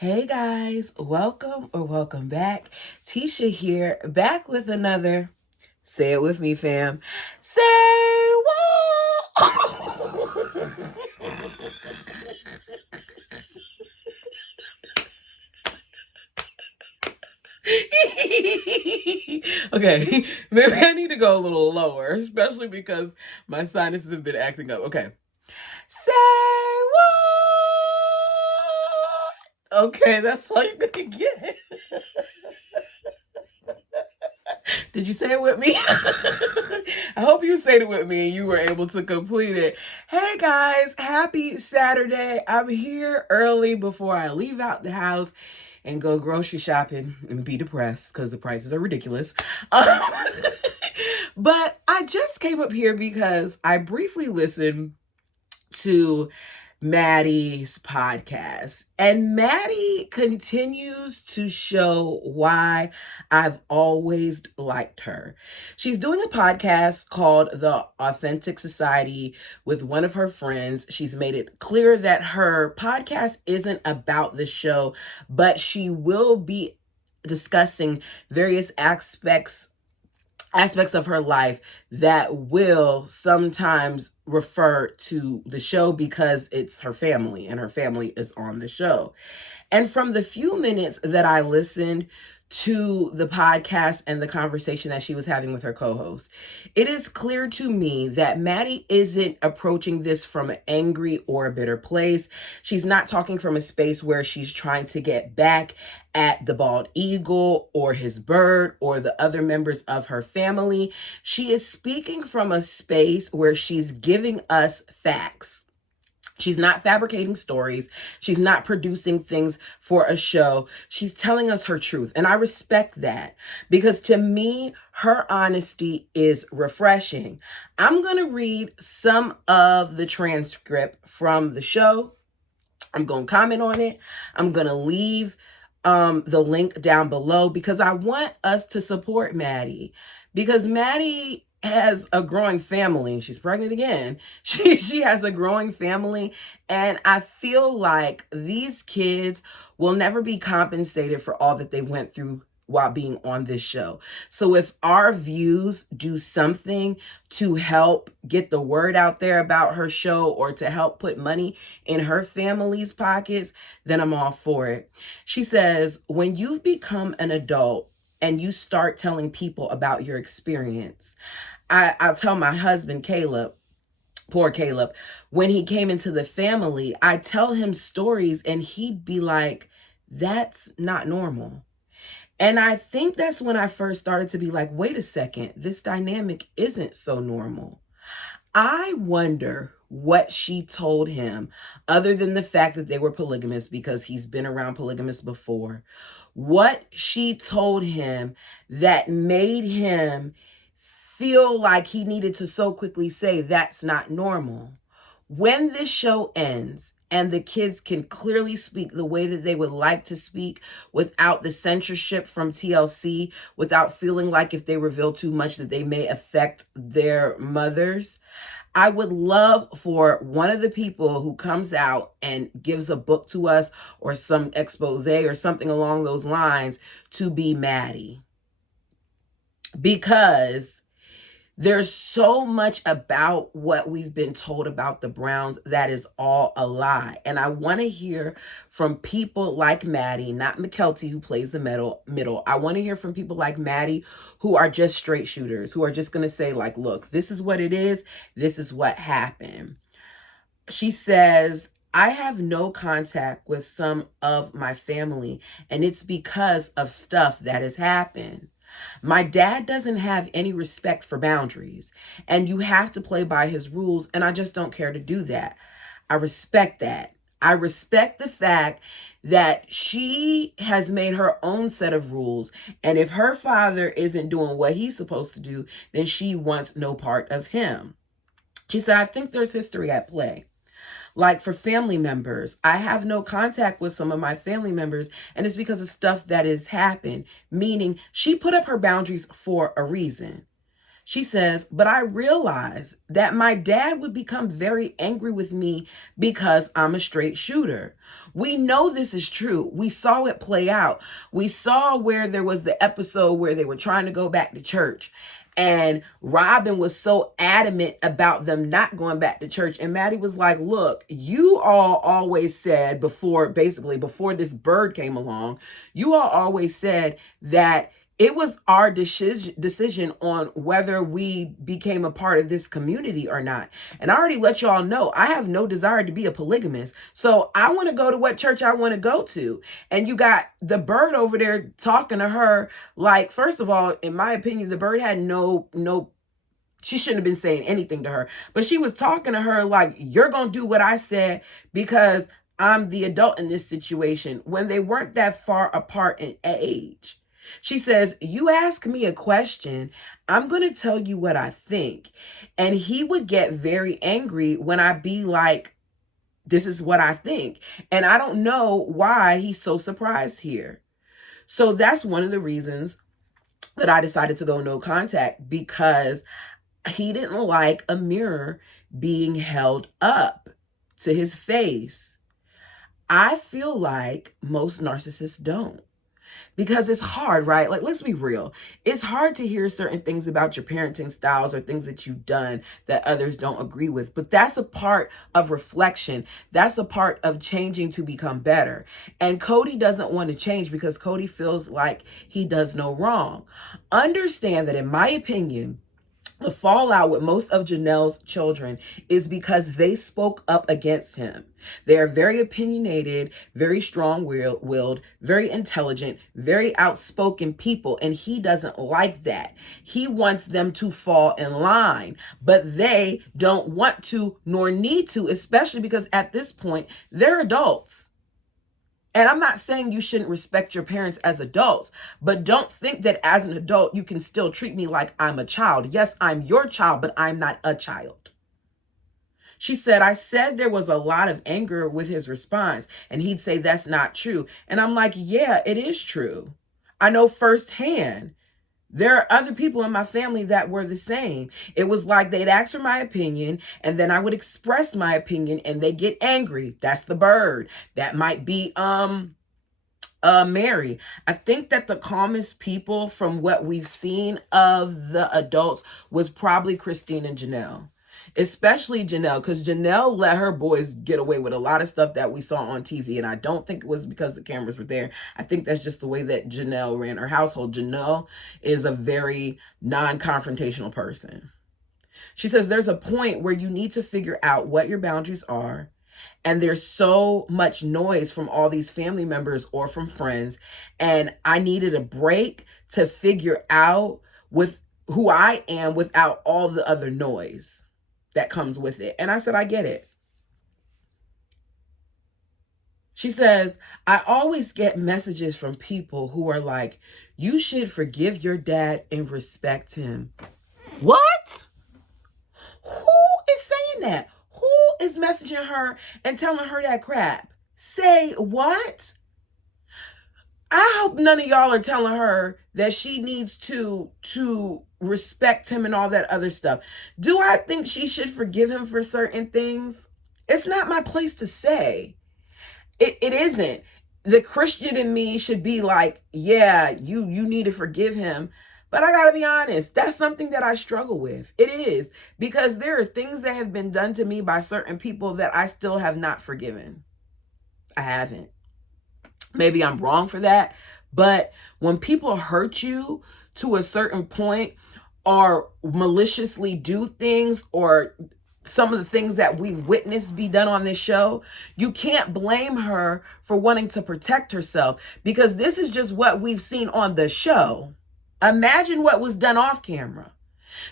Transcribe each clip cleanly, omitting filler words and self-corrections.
Hey guys, welcome back. Tisha here, back with another, say it with me fam, say what? Okay, maybe I need to go a little lower, especially because my sinuses have been acting up. Okay, say what? Okay, that's all you're gonna get. Did you say it with me? I hope you said it with me and you were able to complete it. Hey guys, happy Saturday. I'm here early before I leave out the house and go grocery shopping and be depressed because the prices are ridiculous. Um, but I just came up here because I briefly listened to Maddie's podcast. And Maddie continues to show why I've always liked her. She's doing a podcast called The Authentic Society with one of her friends. She's made it clear that her podcast isn't about the show, but she will be discussing various aspects of her life that will sometimes refer to the show because it's her family and her family is on the show. And from the few minutes that I listened to the podcast and the conversation that she was having with her co-host, it is clear to me that Maddie isn't approaching this from an angry or a bitter place. She's not talking from a space where she's trying to get back at the bald eagle or his bird or the other members of her family. She is speaking from a space where she's giving us facts. She's not fabricating stories. She's not producing things for a show. She's telling us her truth. And I respect that because to me, her honesty is refreshing. I'm going to read some of the transcript from the show. I'm going to comment on it. I'm going to leave the link down below because I want us to support Maddie because Maddie has a growing family. She's pregnant again. She has a growing family. And I feel like these kids will never be compensated for all that they went through while being on this show. So if our views do something to help get the word out there about her show or to help put money in her family's pockets, then I'm all for it. She says, when you've become an adult and you start telling people about your experience, I'll tell my husband, Caleb, poor Caleb, when he came into the family, I tell him stories and he'd be like, that's not normal. And I think that's when I first started to be like, wait a second, this dynamic isn't so normal. I wonder what she told him other than the fact that they were polygamous because he's been around polygamists before. What she told him that made him feel like he needed to so quickly say that's not normal. When this show ends and the kids can clearly speak the way that they would like to speak without the censorship from TLC, without feeling like if they reveal too much that they may affect their mothers, I would love for one of the people who comes out and gives a book to us or some expose or something along those lines to be Maddie. Because there's so much about what we've been told about the Browns that is all a lie. And I want to hear from people like Maddie, not McKelty, who plays the middle. I want to hear from people like Maddie who are just straight shooters, who are just going to say like, look, this is what it is. This is what happened. She says, I have no contact with some of my family, and it's because of stuff that has happened. My dad doesn't have any respect for boundaries, and you have to play by his rules, and I just don't care to do that. I respect that. I respect the fact that she has made her own set of rules, and if her father isn't doing what he's supposed to do, then she wants no part of him. She said, I think there's history at play. Like for family members, I have no contact with some of my family members, and it's because of stuff that has happened, meaning she put up her boundaries for a reason. She says, but I realized that my dad would become very angry with me because I'm a straight shooter. We know this is true. We saw it play out. We saw where there was the episode where they were trying to go back to church. And Robin was so adamant about them not going back to church. And Maddie was like, look, you all always said before this bird came along, you all always said that it was our decision on whether we became a part of this community or not. And I already let y'all know, I have no desire to be a polygamist. So I want to go to what church I want to go to. And you got the bird over there talking to her. Like, first of all, in my opinion, the bird had she shouldn't have been saying anything to her, but she was talking to her like, you're going to do what I said because I'm the adult in this situation, when they weren't that far apart in age. She says, you ask me a question, I'm going to tell you what I think. And he would get very angry when I be like, this is what I think. And I don't know why he's so surprised here. So that's one of the reasons that I decided to go no contact, because he didn't like a mirror being held up to his face. I feel like most narcissists don't. Because it's hard, right? Like, let's be real. It's hard to hear certain things about your parenting styles or things that you've done that others don't agree with. But that's a part of reflection. That's a part of changing to become better. And Cody doesn't want to change because Cody feels like he does no wrong. Understand that, in my opinion, the fallout with most of Janelle's children is because they spoke up against him. They are very opinionated, very strong-willed, very intelligent, very outspoken people, and he doesn't like that. He wants them to fall in line, but they don't want to nor need to, especially because at this point, they're adults. And I'm not saying you shouldn't respect your parents as adults, but don't think that as an adult, you can still treat me like I'm a child. Yes, I'm your child, but I'm not a child. She said, I said there was a lot of anger with his response, and he'd say that's not true. And I'm like, yeah, it is true. I know firsthand. There are other people in my family that were the same. It was like they'd ask for my opinion, and then I would express my opinion, and they get angry. That's the bird. That might be Mary. I think that the calmest people from what we've seen of the adults was probably Christine and Janelle. Especially Janelle, because Janelle let her boys get away with a lot of stuff that we saw on TV. And I don't think it was because the cameras were there. I think that's just the way that Janelle ran her household. Janelle is a very non-confrontational person. She says there's a point where you need to figure out what your boundaries are. And there's so much noise from all these family members or from friends. And I needed a break to figure out with who I am without all the other noise that comes with it. And I said, I get it. She says, I always get messages from people who are like, you should forgive your dad and respect him. What? Who is saying that? Who is messaging her and telling her that crap? Say what? I hope none of y'all are telling her that she needs to respect him and all that other stuff. Do I think she should forgive him for certain things? It's not my place to say. It isn't. The Christian in me should be like, yeah, you need to forgive him. But I gotta be honest, that's something that I struggle with. It is. Because there are things that have been done to me by certain people that I still have not forgiven. I haven't. Maybe I'm wrong for that. But when people hurt you to a certain point or maliciously do things, or some of the things that we've witnessed be done on this show, you can't blame her for wanting to protect herself, because this is just what we've seen on the show. Imagine what was done off camera.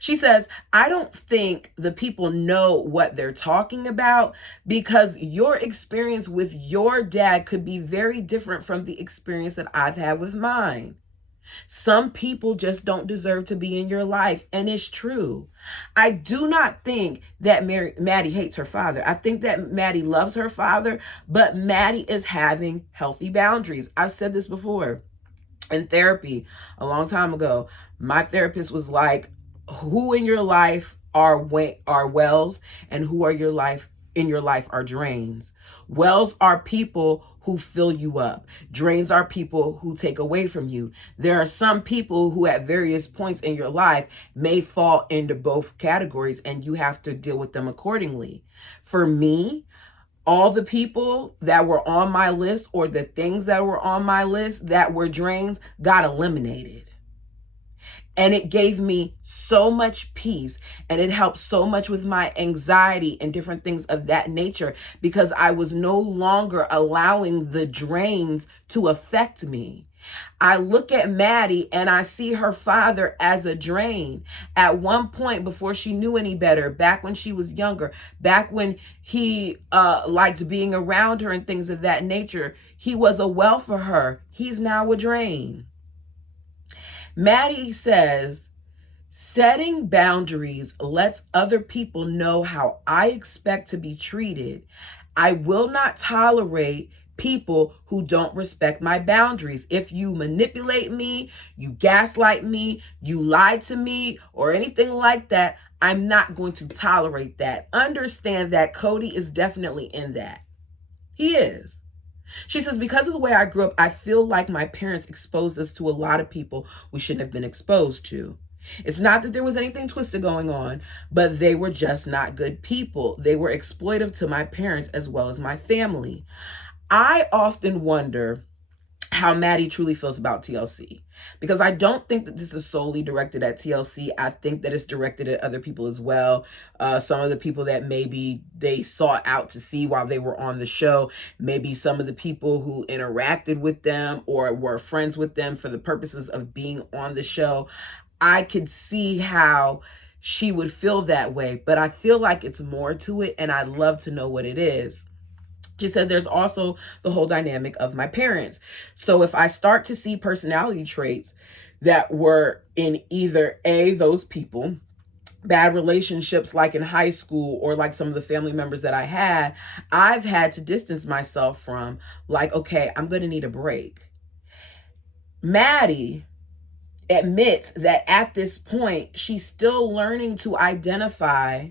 She says, I don't think the people know what they're talking about, because your experience with your dad could be very different from the experience that I've had with mine. Some people just don't deserve to be in your life, and it's true. I do not think that Maddie hates her father. I think that Maddie loves her father, but Maddie is having healthy boundaries. I've said this before. In therapy a long time ago, my therapist was like, who in your life are wells, and who are in your life are drains. Wells are people who fill you up. Drains are people who take away from you. There are some people who at various points in your life may fall into both categories, and you have to deal with them accordingly. For me, all the people that were on my list, or the things that were on my list that were drains, got eliminated. And it gave me so much peace, and it helped so much with my anxiety and different things of that nature, because I was no longer allowing the drains to affect me. I look at Maddie and I see her father as a drain. At one point, before she knew any better, back when she was younger, back when he liked being around her and things of that nature, he was a well for her. He's now a drain. Maddie says, setting boundaries lets other people know how I expect to be treated. I will not tolerate people who don't respect my boundaries. If you manipulate me, you gaslight me, you lie to me, or anything like that, I'm not going to tolerate that. Understand that Cody is definitely in that. He is. She says, because of the way I grew up, I feel like my parents exposed us to a lot of people we shouldn't have been exposed to. It's not that there was anything twisted going on, but they were just not good people. They were exploitive to my parents as well as my family. I often wonder how Maddie truly feels about TLC, because I don't think that this is solely directed at TLC. I think that it's directed at other people as well. Some of the people that maybe they sought out to see while they were on the show, maybe some of the people who interacted with them or were friends with them for the purposes of being on the show. I could see how she would feel that way, but I feel like it's more to it, and I'd love to know what it is. She said there's also the whole dynamic of my parents. So if I start to see personality traits that were in either A, those people, bad relationships like in high school, or like some of the family members that I've had to distance myself from, like, okay, I'm going to need a break. Maddie admits that at this point, she's still learning to identify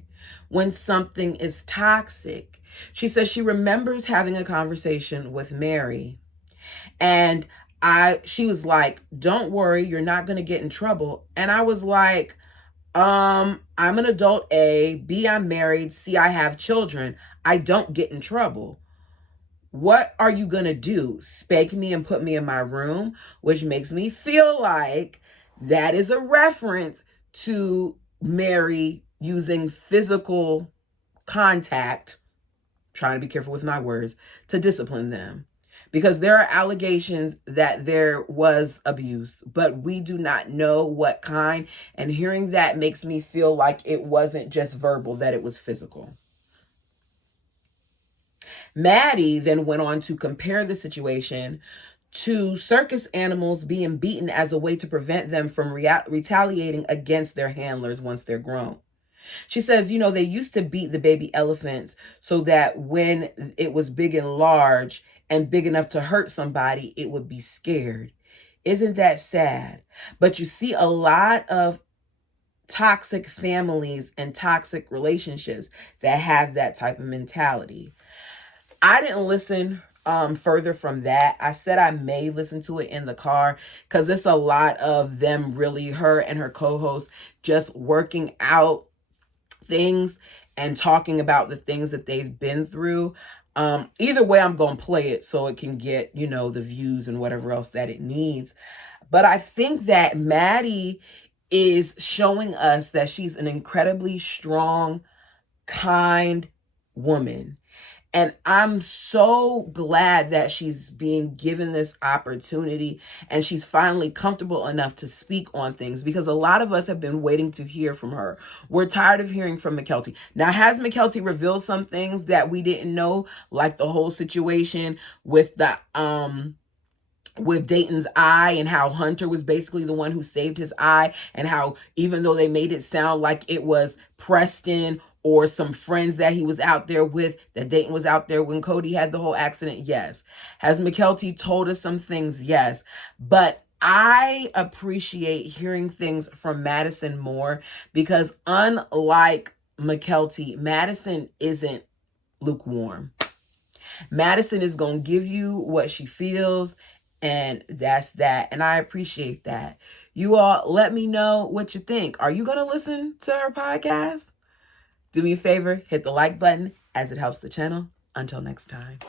when something is toxic. She says she remembers having a conversation with Mary, and she was like, don't worry, you're not going to get in trouble. And I was like, I'm an adult, A, B, I'm married, C, I have children. I don't get in trouble. What are you going to do? Spank me and put me in my room? Which makes me feel like that is a reference to Mary using physical contact, trying to be careful with my words, to discipline them. Because there are allegations that there was abuse, but we do not know what kind. And hearing that makes me feel like it wasn't just verbal, that it was physical. Maddie then went on to compare the situation to circus animals being beaten as a way to prevent them from retaliating against their handlers once they're grown. She says, they used to beat the baby elephants so that when it was big and large and big enough to hurt somebody, it would be scared. Isn't that sad? But you see a lot of toxic families and toxic relationships that have that type of mentality. I didn't listen further from that. I said I may listen to it in the car, because it's a lot of them, really, her and her co-host, just working out things and talking about the things that they've been through. Either way, I'm going to play it so it can get, the views and whatever else that it needs. But I think that Maddie is showing us that she's an incredibly strong, kind woman. And I'm so glad that she's being given this opportunity and she's finally comfortable enough to speak on things, because a lot of us have been waiting to hear from her. We're tired of hearing from Mykelti. Now, has Mykelti revealed some things that we didn't know, like the whole situation with with Dayton's eye, and how Hunter was basically the one who saved his eye, and how even though they made it sound like it was Preston or some friends that he was out there with, that Dayton was out there when Cody had the whole accident? Yes. Has Mykelti told us some things? Yes. But I appreciate hearing things from Madison more because unlike McKelty, Madison isn't lukewarm. Madison is going to give you what she feels, and that's that. And I appreciate that. You all let me know what you think. Are you going to listen to her podcast? Do me a favor, hit the like button as it helps the channel. Until next time.